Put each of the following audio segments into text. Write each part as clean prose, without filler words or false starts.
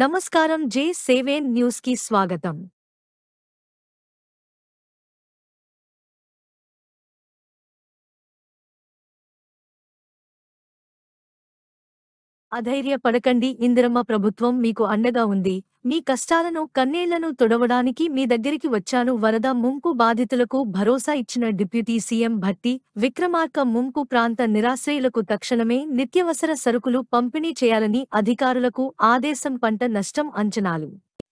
నమస్కారం J7 news కి స్వాగతం. అధైర్యపడకండి, ఇందిరమ్మ ప్రభుత్వం మీకు అండగా ఉంది. మీ కష్టాలను కన్నీళ్లను తుడవడానికి మీ దగ్గరికి వచ్చాను. వరద ముంపు బాధితులకు భరోసా ఇచ్చిన డిప్యూటీ సీఎం భట్టి విక్రమార్క ముంపు ప్రాంత నిరాశ్రయులకు తక్షణమే నిత్యవసర సరుకులు పంపిణీ చేయాలని అధికారులకు ఆదేశం. పంట నష్టం అంచనాలు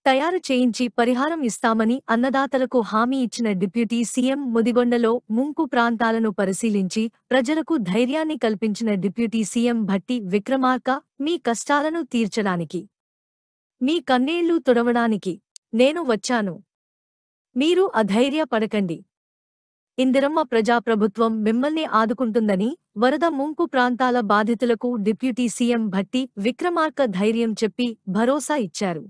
తయారు చేయించి పరిహారం ఇస్తామని అన్నదాతలకు హామీ ఇచ్చిన డిప్యూటీ సీఎం ముదిగొండలో ముంపు ప్రాంతాలను పరిశీలించి ప్రజలకు ధైర్యాన్ని కల్పించిన డిప్యూటీ సీఎం భట్టి విక్రమార్క మీ కష్టాలను తీర్చడానికి, మీ కన్నీళ్లు తుడవడానికి నేను వచ్చాను. మీరు అధైర్యపడకండి. ఇందిరమ్మ ప్రజాప్రభుత్వం మిమ్మల్ని ఆదుకుంటుందని వరద ముంపు ప్రాంతాల బాధితులకు డిప్యూటీ సీఎం భట్టి విక్రమార్క ధైర్యం చెప్పి భరోసా ఇచ్చారు.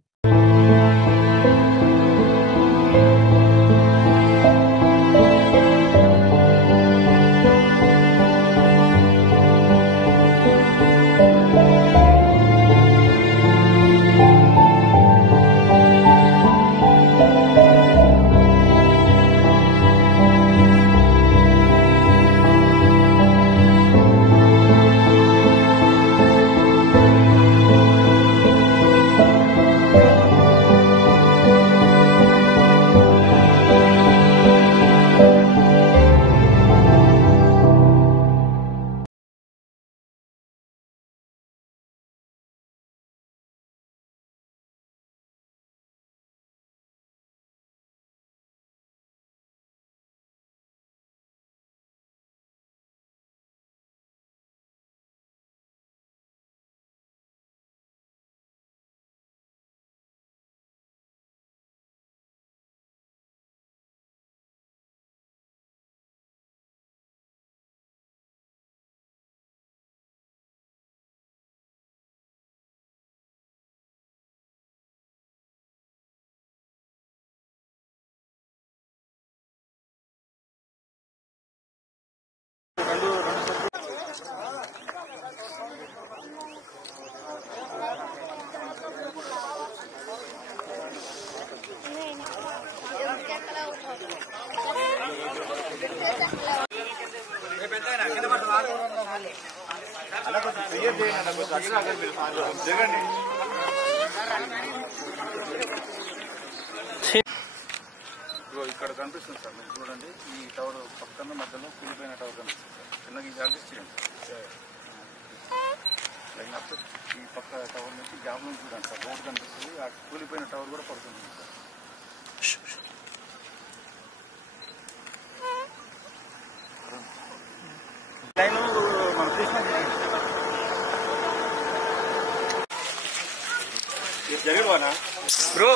ఇక్కడ కనిపిస్తుంది సార్, మీరు చూడండి. ఈ టవర్ పక్కన మధ్యలో కూలిపోయిన టవర్ కనిపిస్తుంది సార్. చిన్నగా ఇది అడ్జస్ట్ చేయండి సార్. ఈ పక్క టవర్ నుంచి గ్యాప్ నుంచి చూడండి సార్, రోడ్ కనిపిస్తుంది. ఆ కూలిపోయిన టవర్ కూడా పడుతుంది సార్. లైన్ మన జగన్ బ్రో